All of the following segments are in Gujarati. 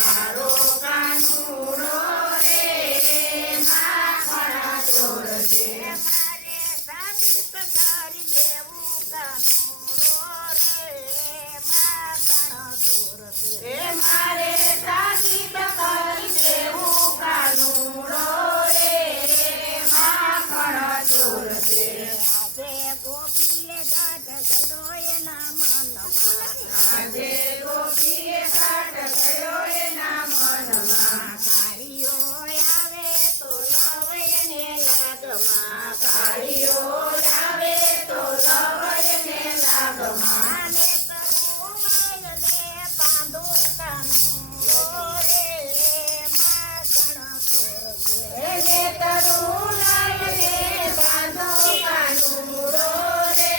મારો કાનુડો રે માખણ ચોર છે. મારે સાબિત કરી દેવું કાનુડો રે માખણ ચોર છે. એ મારે સાબિત કરી દેવું કાનુડો રે માખણ ચોર છે. આજે ગોપીએ ગાઢ કર્યો એના મનમાં. આજે ગોપીએ ઘાટ થયો એના મનમાં. કાળીઓ આવે તો લવ એને લાગમાં. કાળીઓ આવે તો લવયને લાગમાં. આને કરું માયને બાંધું કાનુડો રે માખણ ચોર છે. એને તરું લાયને બાંધો કાનુડો રે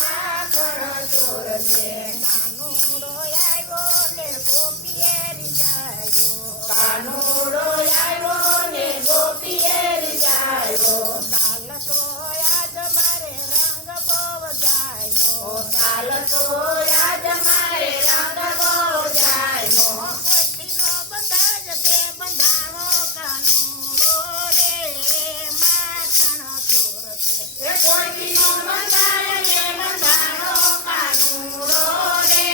માખણ ચોર છે. કાનુડો આવ્યો ને ગોપીએ રીઝાયો. કાનુડો આવ્યો ને ગોપીએ રીઝાયો. કાલ તો આજ મારે રંગ બહુ જાયનો. કાલ તો આજ મારે રંગ બહુ જાયનો. કોઈથીનો બંધાજ તે બંધાવો કાનુડો રે માખણ ચોર છે. એ કોઈનો બંધાય ને બંધાણો કાનુડો રે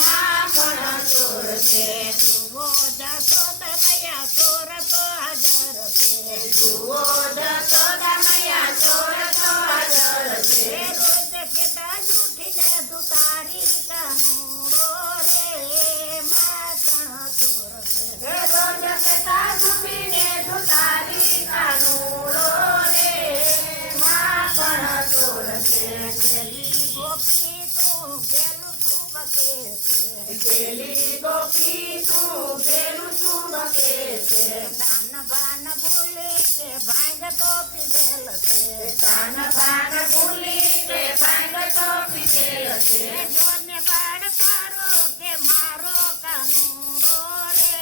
માખણ ચોર છે. જુઓ જશોદા મૈયા ચોર તો હાજર છે. જુઓ જશોદા મૈયા ચોર તો હાજર છે. એ રોજ કેતા જૂઠીને દુતારી કાનુડો રે માખણ ચોર છે. એ રોજ કથા સુધીને ધુતારી કાનુડો રે માખણ ચોર છે. પેલી ગોપી તું પેલું શું બકે છે. પેલી ગોપી તું પેલું શું બકે છે. કાન બાન ભૂલી કે ભાંગ તો પીધેલ છે. કાન બાન ભૂલી તે ભાંગ તો પીધેલ છે. એ જોને બાળ તારો કે મારો કાનુડો રે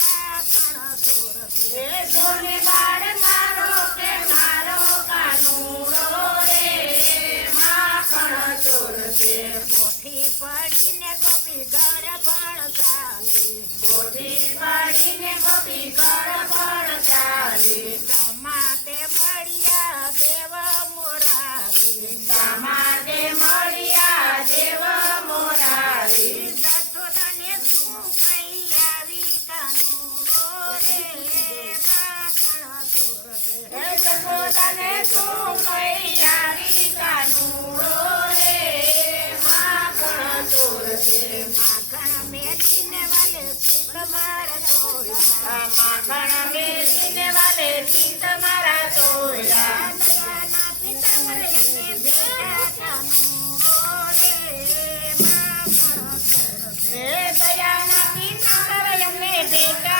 માખણ ચોર છે. એ જોને બાળ તારો કે મારો કાનુડો રે માખણ ચોર છે. કોઠી પડીને ગોપી ગળ બળ ચાલી. કોઠી પાડીને ગોપી ગળબળ ચાલી. સમાતે મળ્યા દેવ મોરારી. સમાજે મળ્યા દેવ મોરારી. જશોદાને શું કઈ આવી કાનુડો રે માખણ ચોર છે. એ જશોદાને શું કઈ આવી કાનુડો રે માખણ ચોર છે. માખણ મેલીને વાલે સીત મારા ચોર્યા. માખણ મેલીને વાલે સીત મારા ચોર્યા. દયાના પિતામરે એમને ભેટા કાનુડો રે માખણ ચોર છે. એ દયાના પિતા એમને ભેટા